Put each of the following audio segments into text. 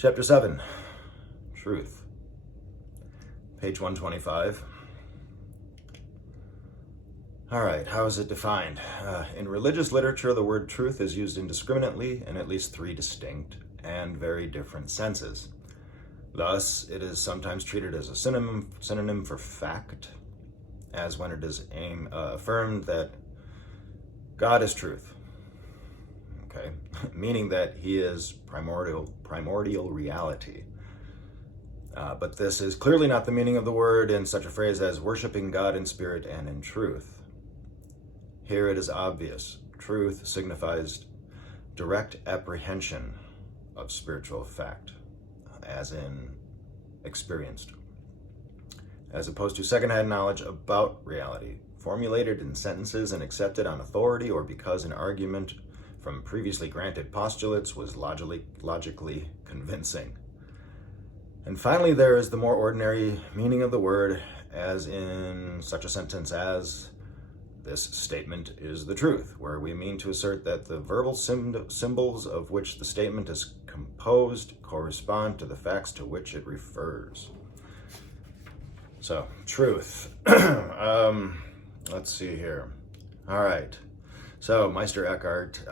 Chapter 7, Truth. Page 125. All right, how is it defined? In religious literature, the word truth is used indiscriminately in at least three distinct and very different senses. Thus, it is sometimes treated as a synonym for fact, as when it is affirmed that God is truth. Okay, meaning that he is primordial reality. But this is clearly not the meaning of the word in such a phrase as worshiping God in spirit and in truth. Here it is obvious. Truth signifies direct apprehension of spiritual fact, as in experienced, as opposed to secondhand knowledge about reality, formulated in sentences and accepted on authority or because an argument from previously granted postulates was logically convincing. And finally, there is the more ordinary meaning of the word, as in such a sentence as, "This statement is the truth," where we mean to assert that the verbal symbols of which the statement is composed correspond to the facts to which it refers. So, truth. Let's see here. All right. So, Meister Eckhart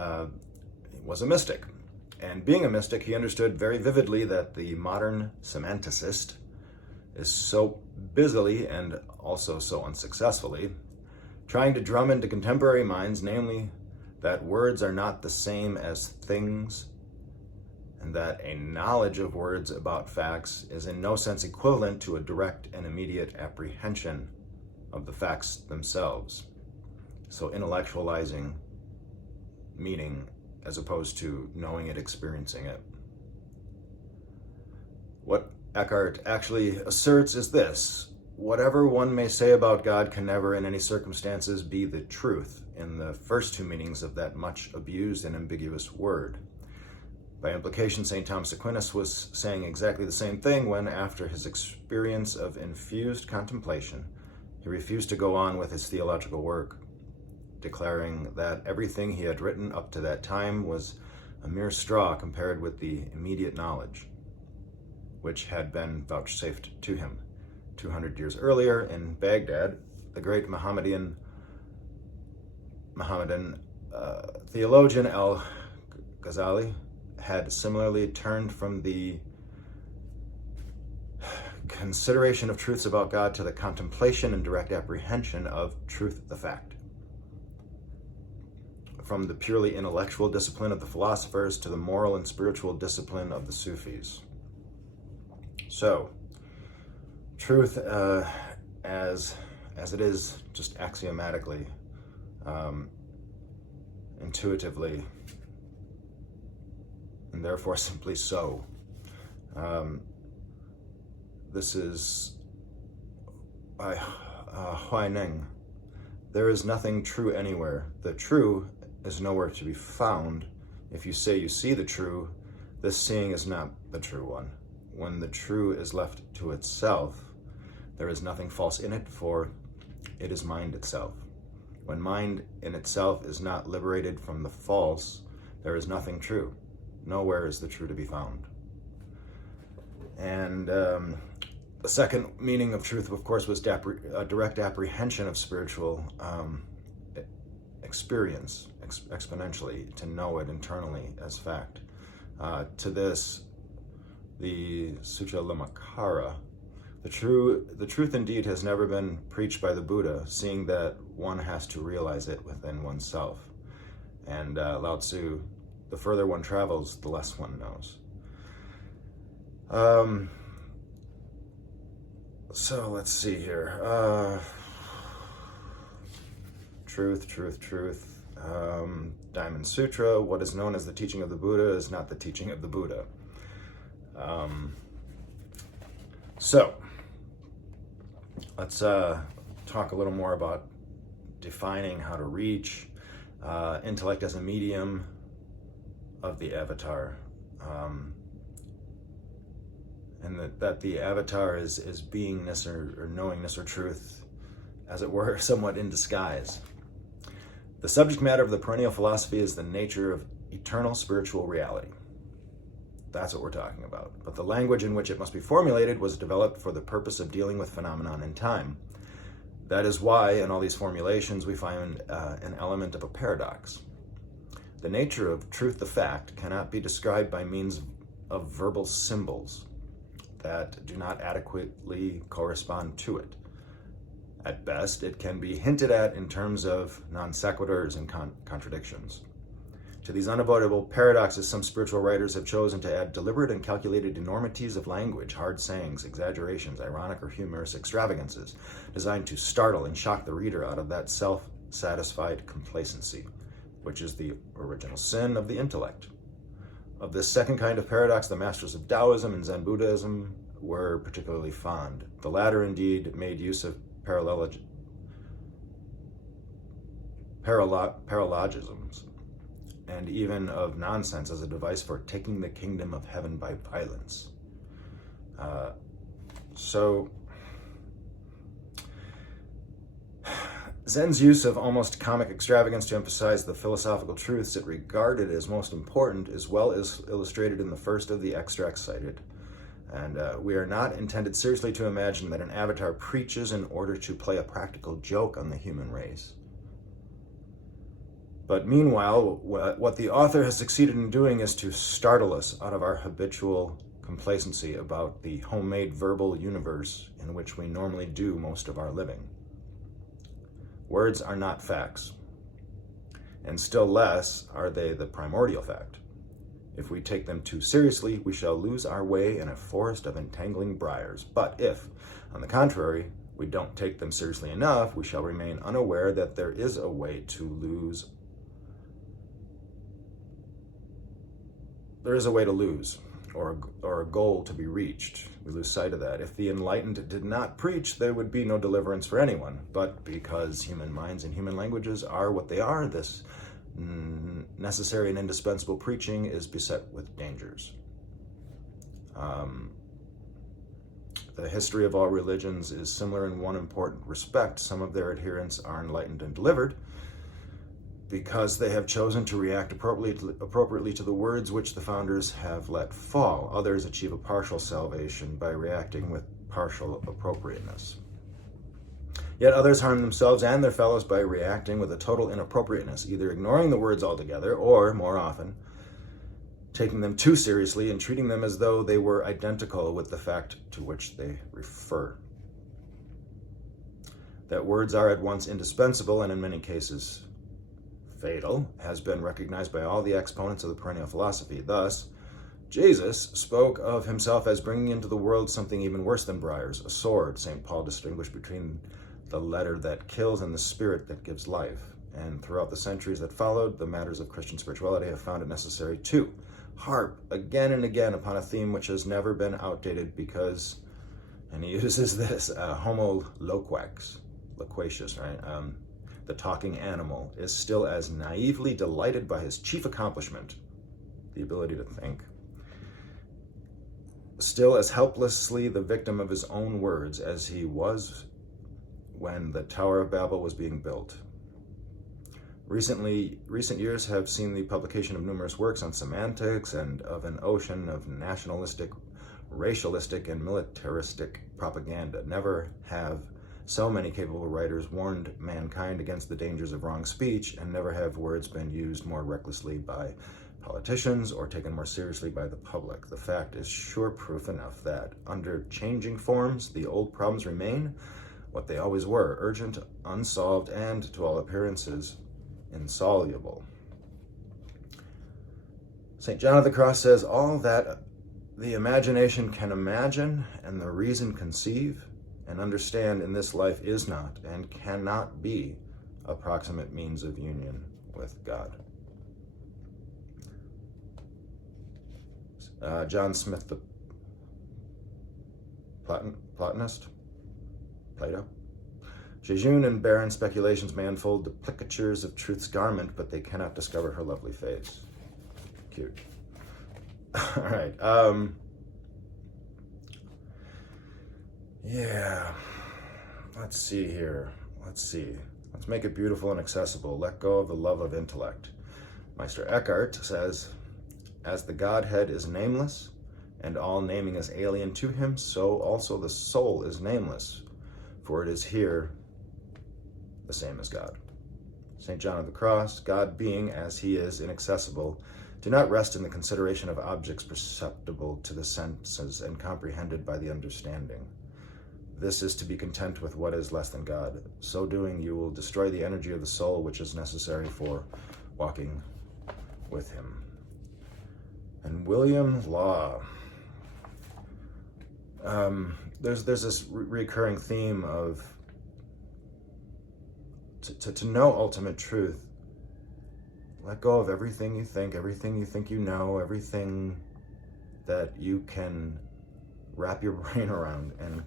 was a mystic. And being a mystic, he understood very vividly that the modern semanticist is so busily and also so unsuccessfully trying to drum into contemporary minds, namely, that words are not the same as things, and that a knowledge of words about facts is in no sense equivalent to a direct and immediate apprehension of the facts themselves. So intellectualizing meaning as opposed to knowing it, experiencing it. What Eckhart actually asserts is this: whatever one may say about God can never in any circumstances be the truth in the first two meanings of that much abused and ambiguous word. By implication, St. Thomas Aquinas was saying exactly the same thing when, after his experience of infused contemplation, he refused to go on with his theological work, declaring that everything he had written up to that time was a mere straw compared with the immediate knowledge which had been vouchsafed to him. 200 years earlier in Baghdad, the great Mohammedan theologian al-Ghazali had similarly turned from the consideration of truths about God to the contemplation and direct apprehension of truth, the fact. From the purely intellectual discipline of the philosophers to the moral and spiritual discipline of the Sufis. So, truth as it is, just axiomatically, intuitively, and therefore simply so. This is by Huaining. There is nothing true anywhere. The true is nowhere to be found. If you say you see the true, this seeing is not the true one. When the true is left to itself, there is nothing false in it, for it is mind itself. When mind in itself is not liberated from the false, there is nothing true. Nowhere is the true to be found. And the second meaning of truth, of course, was direct apprehension of spiritual experience, exponentially, to know it internally as fact. To this, the Sutra Lammakara, the truth indeed has never been preached by the Buddha, seeing that one has to realize it within oneself. And Lao Tzu, the further one travels, the less one knows. So let's see here. Truth. Diamond Sutra, what is known as the teaching of the Buddha is not the teaching of the Buddha. So, let's talk a little more about defining how to reach intellect as a medium of the avatar. And that the avatar is beingness or knowingness or truth, as it were, somewhat in disguise. The subject matter of the perennial philosophy is the nature of eternal spiritual reality. That's what we're talking about. But the language in which it must be formulated was developed for the purpose of dealing with phenomenon in time. That is why, in all these formulations, we find an element of a paradox. The nature of truth, the fact, cannot be described by means of verbal symbols that do not adequately correspond to it. At best, it can be hinted at in terms of non sequiturs and contradictions. To these unavoidable paradoxes, some spiritual writers have chosen to add deliberate and calculated enormities of language, hard sayings, exaggerations, ironic or humorous extravagances, designed to startle and shock the reader out of that self-satisfied complacency, which is the original sin of the intellect. Of this second kind of paradox, the masters of Taoism and Zen Buddhism were particularly fond. The latter, indeed, made use of paralogisms, and even of nonsense as a device for taking the kingdom of heaven by violence. So Zen's use of almost comic extravagance to emphasize the philosophical truths it regarded as most important is well illustrated in the first of the extracts cited. And we are not intended seriously to imagine that an avatar preaches in order to play a practical joke on the human race. But meanwhile, what the author has succeeded in doing is to startle us out of our habitual complacency about the homemade verbal universe in which we normally do most of our living. Words are not facts, and still less are they the primordial fact. If we take them too seriously, we shall lose our way in a forest of entangling briars. But if, on the contrary, we don't take them seriously enough, we shall remain unaware that there is a way to lose. There is a way to lose, or a goal to be reached. We lose sight of that. If the enlightened did not preach, there would be no deliverance for anyone. But because human minds and human languages are what they are, this necessary and indispensable preaching is beset with dangers. The history of all religions is similar in one important respect. Some of their adherents are enlightened and delivered because they have chosen to react appropriately to the words which the founders have let fall. Others achieve a partial salvation by reacting with partial appropriateness. Yet others harm themselves and their fellows by reacting with a total inappropriateness, either ignoring the words altogether or, more often, taking them too seriously and treating them as though they were identical with the fact to which they refer. That words are at once indispensable and in many cases fatal has been recognized by all the exponents of the perennial philosophy. Thus, Jesus spoke of himself as bringing into the world something even worse than briars, a sword. St. Paul distinguished between the letter that kills and the spirit that gives life. And throughout the centuries that followed, the matters of Christian spirituality have found it necessary to harp again and again upon a theme which has never been outdated because, and he uses this, homo loquacious, right? The talking animal is still as naively delighted by his chief accomplishment, the ability to think, still as helplessly the victim of his own words as he was when the Tower of Babel was being built. Recent years have seen the publication of numerous works on semantics and of an ocean of nationalistic, racialistic, and militaristic propaganda. Never have so many capable writers warned mankind against the dangers of wrong speech, and never have words been used more recklessly by politicians or taken more seriously by the public. The fact is sure proof enough that, under changing forms, the old problems remain what they always were: urgent, unsolved, and, to all appearances, insoluble. St. John of the Cross says, all that the imagination can imagine and the reason conceive and understand in this life is not and cannot be a proximate means of union with God. John Smith, the Platonist, Plato. Jejune and barren speculations may unfold duplicatures of truth's garment, but they cannot discover her lovely face. Cute. All right. Yeah. Let's see here. Let's make it beautiful and accessible. Let go of the love of intellect. Meister Eckhart says, As the Godhead is nameless, and all naming is alien to him, so also the soul is nameless, for it is here the same as God. St. John of the Cross, God being as he is inaccessible, do not rest in the consideration of objects perceptible to the senses and comprehended by the understanding. This is to be content with what is less than God. So doing, you will destroy the energy of the soul, which is necessary for walking with him. And William Law. There's this recurring theme of to know ultimate truth. Let go of everything you think you know, everything that you can wrap your brain around, and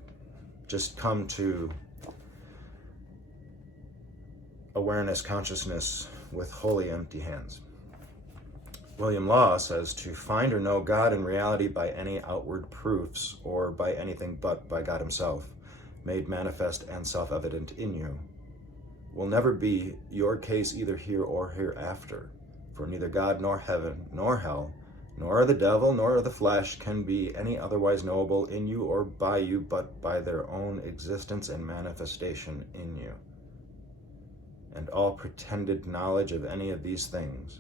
just come to awareness, consciousness with wholly empty hands. William Law says to find or know God in reality by any outward proofs or by anything but by God himself, made manifest and self-evident in you, will never be your case either here or hereafter, for neither God nor heaven nor hell nor the devil nor the flesh can be any otherwise knowable in you or by you but by their own existence and manifestation in you. And all pretended knowledge of any of these things,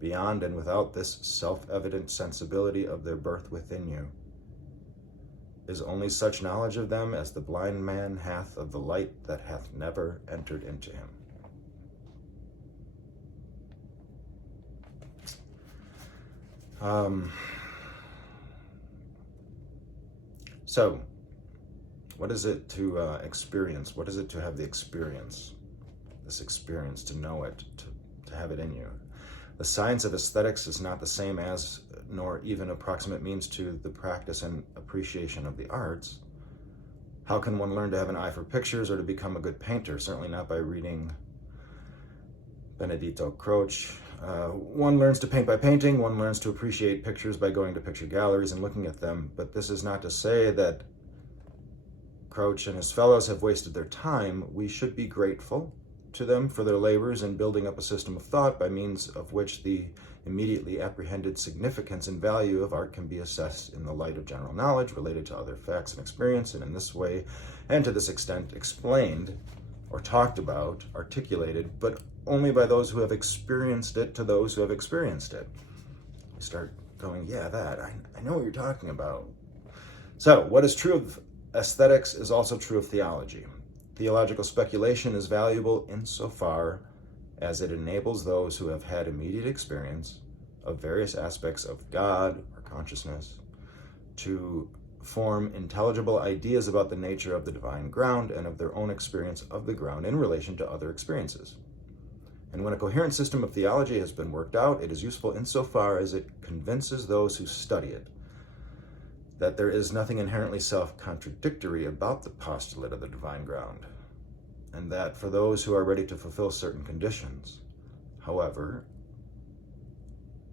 beyond and without this self-evident sensibility of their birth within you, is only such knowledge of them as the blind man hath of the light that hath never entered into him. So, what is it to experience? What is it to have the experience? This experience, to know it, to have it in you. The science of aesthetics is not the same as, nor even approximate means to, the practice and appreciation of the arts. How can one learn to have an eye for pictures or to become a good painter? Certainly not by reading Benedetto Croce. One learns to paint by painting, one learns to appreciate pictures by going to picture galleries and looking at them, but this is not to say that Croce and his fellows have wasted their time. We should be grateful to them for their labors in building up a system of thought by means of which the immediately apprehended significance and value of art can be assessed in the light of general knowledge related to other facts and experience, and in this way and to this extent explained or talked about, articulated, but only by those who have experienced it to those who have experienced it. We start going, yeah, that, I know what you're talking about. So what is true of aesthetics is also true of theology. Theological speculation is valuable insofar as it enables those who have had immediate experience of various aspects of God or consciousness to form intelligible ideas about the nature of the divine ground and of their own experience of the ground in relation to other experiences. And when a coherent system of theology has been worked out, it is useful insofar as it convinces those who study it that there is nothing inherently self-contradictory about the postulate of the divine ground, and that for those who are ready to fulfill certain conditions, however,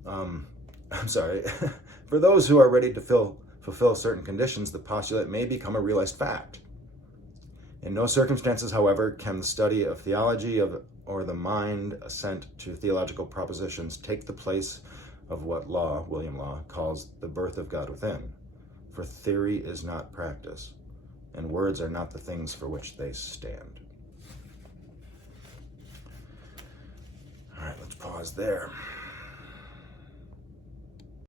for those who are ready to fulfill certain conditions, the postulate may become a realized fact. In no circumstances, however, can the study of theology or the mind assent to theological propositions take the place of what William Law, calls the birth of God within. For theory is not practice, and words are not the things for which they stand. All right, let's pause there.